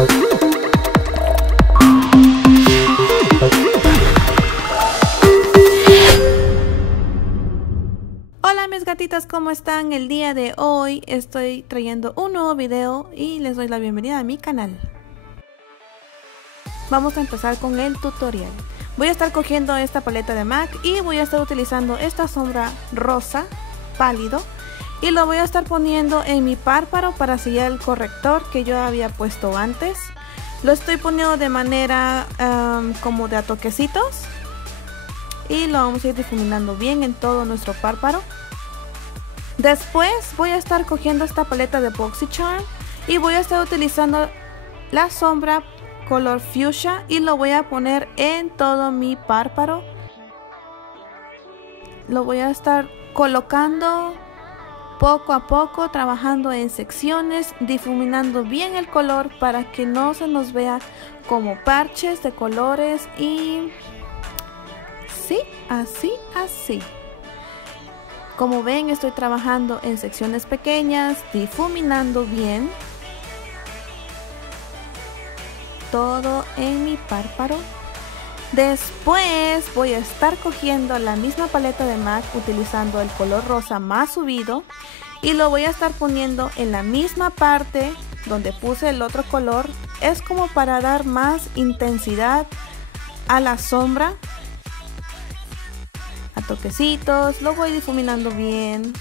Hola mis gatitas, ¿cómo están? El día de hoy estoy trayendo un nuevo video y les doy la bienvenida a mi canal. Vamos a empezar con el tutorial. Voy a estar cogiendo esta paleta de MAC y voy a estar utilizando esta sombra rosa pálido y lo voy a estar poniendo en mi párpado para sellar el corrector que yo había puesto antes. Lo estoy poniendo de manera como de a toquecitos y lo vamos a ir difuminando bien en todo nuestro párpado. Después voy a estar cogiendo esta paleta de BoxyCharm y voy a estar utilizando la sombra color fuchsia y lo voy a poner en todo mi párpado. Lo voy a estar colocando poco a poco, trabajando en secciones, difuminando bien el color para que no se nos vea como parches de colores y sí, así. Como ven, estoy trabajando en secciones pequeñas, difuminando bien todo en mi párpado. Después voy a estar cogiendo la misma paleta de MAC utilizando el color rosa más subido y lo voy a estar poniendo en la misma parte donde puse el otro color. Es como para dar más intensidad a la sombra. A toquecitos, lo voy difuminando bien.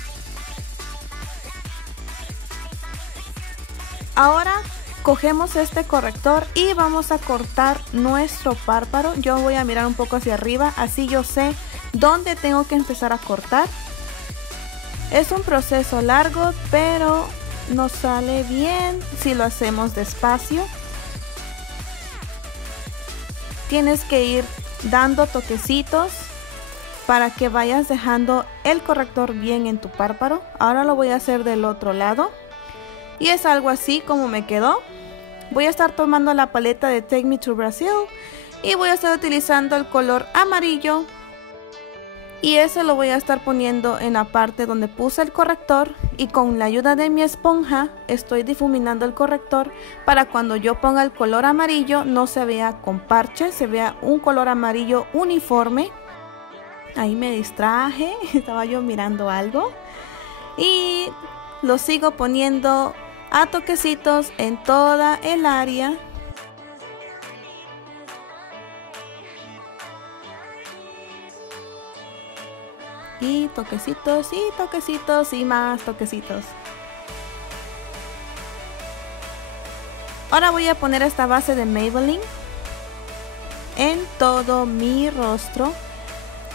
Ahora cogemos este corrector y vamos a cortar nuestro párpado. Yo voy a mirar un poco hacia arriba, así yo sé dónde tengo que empezar a cortar. Es un proceso largo, pero nos sale bien si lo hacemos despacio. Tienes que ir dando toquecitos para que vayas dejando el corrector bien en tu párpado. Ahora lo voy a hacer del otro lado. Y es algo así como me quedó. Voy a estar tomando la paleta de Take Me to Brazil y voy a estar utilizando el color amarillo. Y ese lo voy a estar poniendo en la parte donde puse el corrector. Y con la ayuda de mi esponja estoy difuminando el corrector para cuando yo ponga el color amarillo no se vea con parches, se vea un color amarillo uniforme. Ahí me distraje, estaba yo mirando algo y lo sigo poniendo a toquecitos en toda el área. Y toquecitos y toquecitos y más toquecitos. Ahora voy a poner esta base de Maybelline en todo mi rostro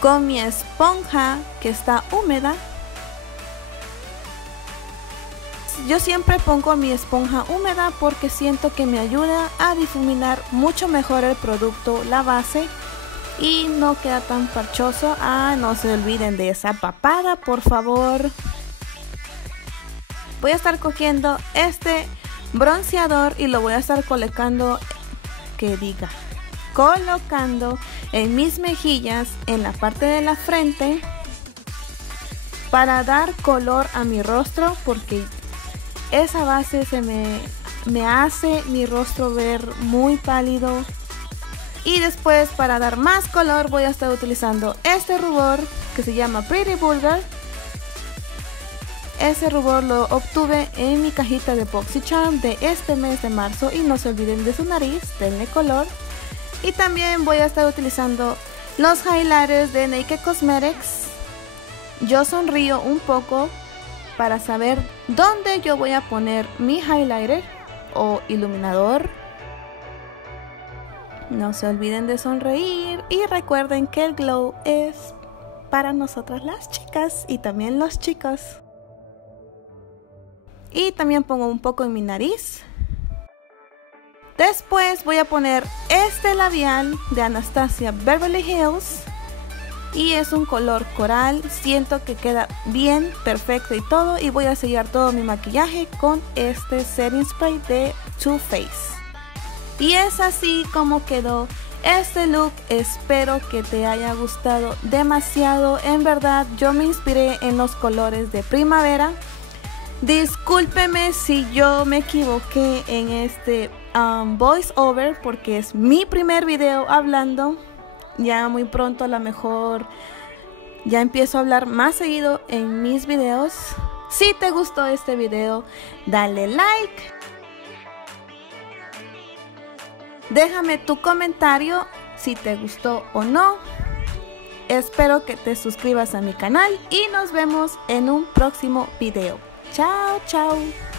con mi esponja que está húmeda. Yo siempre pongo mi esponja húmeda porque siento que me ayuda a difuminar mucho mejor el producto, la base, y no queda tan parchoso. No se olviden de esa papada, por favor. Voy a estar cogiendo este bronceador y lo voy a estar colocando en mis mejillas, en la parte de la frente, para dar color a mi rostro, porque esa base me hace mi rostro ver muy pálido. Y después, para dar más color, voy a estar utilizando este rubor que se llama Pretty Burger. Ese rubor lo obtuve en mi cajita de BoxyCharm de este mes de marzo y no se olviden de su nariz, denle color. Y también voy a estar utilizando los highlighters de Naked Cosmetics. Yo sonrío un poco para saber dónde yo voy a poner mi highlighter o iluminador. No se olviden de sonreír y recuerden que el glow es para nosotras las chicas y también los chicos. Y también pongo un poco en mi nariz. Después voy a poner este labial de Anastasia Beverly Hills y es un color coral. Siento que queda bien, perfecto y todo. Y voy a sellar todo mi maquillaje con este setting spray de Too Faced. Y es así como quedó este look. Espero que te haya gustado demasiado. En verdad yo me inspiré en los colores de primavera. Discúlpeme si yo me equivoqué en este voice over porque es mi primer video hablando. Ya muy pronto a lo mejor ya empiezo a hablar más seguido en mis videos. Si te gustó este video, dale like. Déjame tu comentario si te gustó o no. Espero que te suscribas a mi canal y nos vemos en un próximo video. Chao, chao.